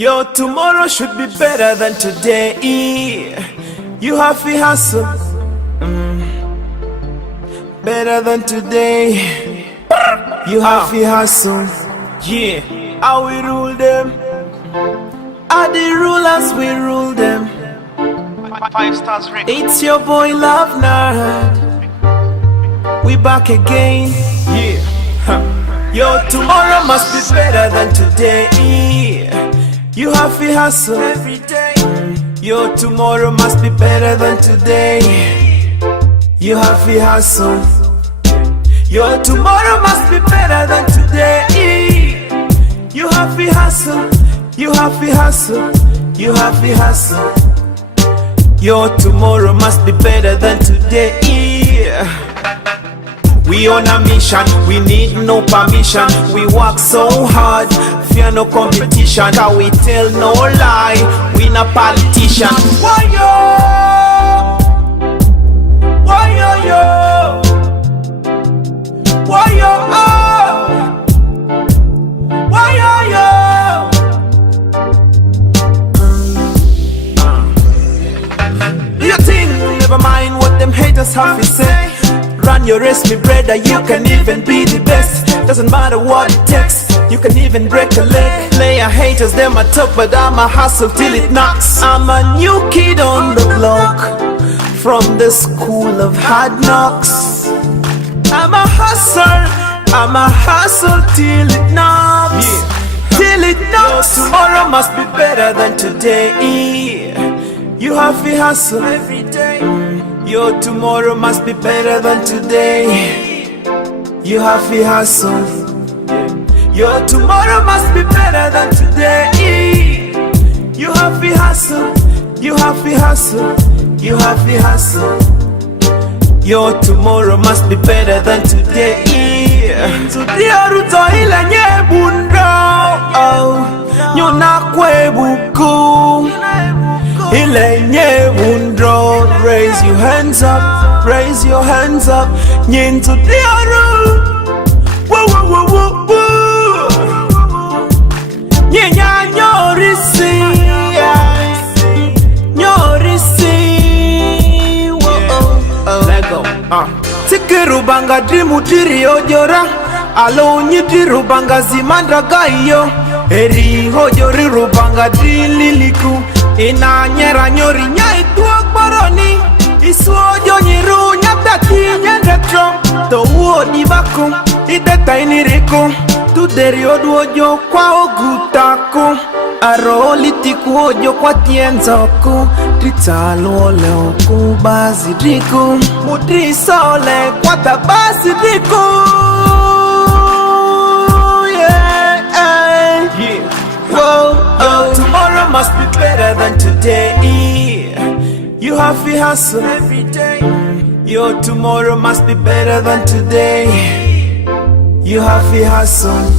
Your tomorrow should be better than today. You have to hustle better than today. You have to hustle. Yeah, how we rule them? How the rulers we rule them? 5 stars Rick. It's your boy Love Nerd. We back again. Yeah. Your tomorrow must be better than today. You have to hustle every day. Your tomorrow must be better than today. You have to hustle. Your tomorrow must be better than today. You have to hustle. You have to hustle. You have to hustle. Your tomorrow must be better than today. We on a mission, we need no permission. We work so hard, fear no competition. Can we tell no lie, we not politician. Why yo? Why yo yo? Why yo? Why yo yo? Do you think? Never mind what them haters have to say. Run your race, me brother, you can even be the best. Doesn't matter what it takes, you can even break a leg. Player haters, them a tough, but I'm a hustle till it knocks. I'm a new kid on the block, from the school of hard knocks. I'm a hustle till it knocks. Till it knocks. Your tomorrow must be better than today. You have to hustle every day. Your tomorrow must be better than today. You have to hustle. Your tomorrow must be better than today. You have to hustle. You have to hustle. You have to hustle. Your tomorrow must be better than today. Today ruto ile nyebunda nyona kwebuku ile nyebunda. Raise your hands up, raise your hands up. Nyin today woo woo woo woo woo. Nyenya nyorisi nyorisi. Let go. Tikirubanga dimutiri ojora alo nyitirubanga zimandra gayo eri hojori rubanga dililiku ina nyera nyori nyai tuokbaroni isuojo nyiru nyatati nyendetro to uodi baku ideta iniriku tuderi oduojo kwa ogutaku aroli tiku ojo kwa tienzoku tritalo ole oku bazi diku mutrisole kwa tabazi diku. Your tomorrow must be better than today. You have to hustle every day. Your tomorrow must be better than today. You have to hustle.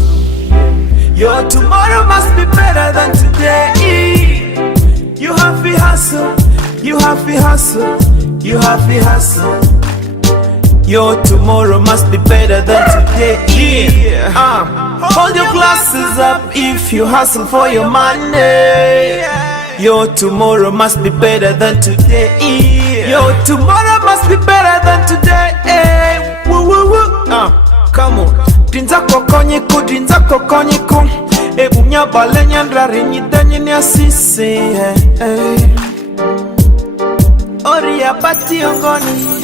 Your tomorrow must be better than today. You have to hustle. You have to hustle. You have to hustle. Your tomorrow must be better than today. Hold your glasses up if you hustle for your money. Your tomorrow must be better than today. Your tomorrow must be better than today. Woo woo woo. Come on. Dinza kokonyiku, dinza kokonyiku. Ebunya balenya ndrari nyidanyi ni asisi. Ori ya bati ongoni.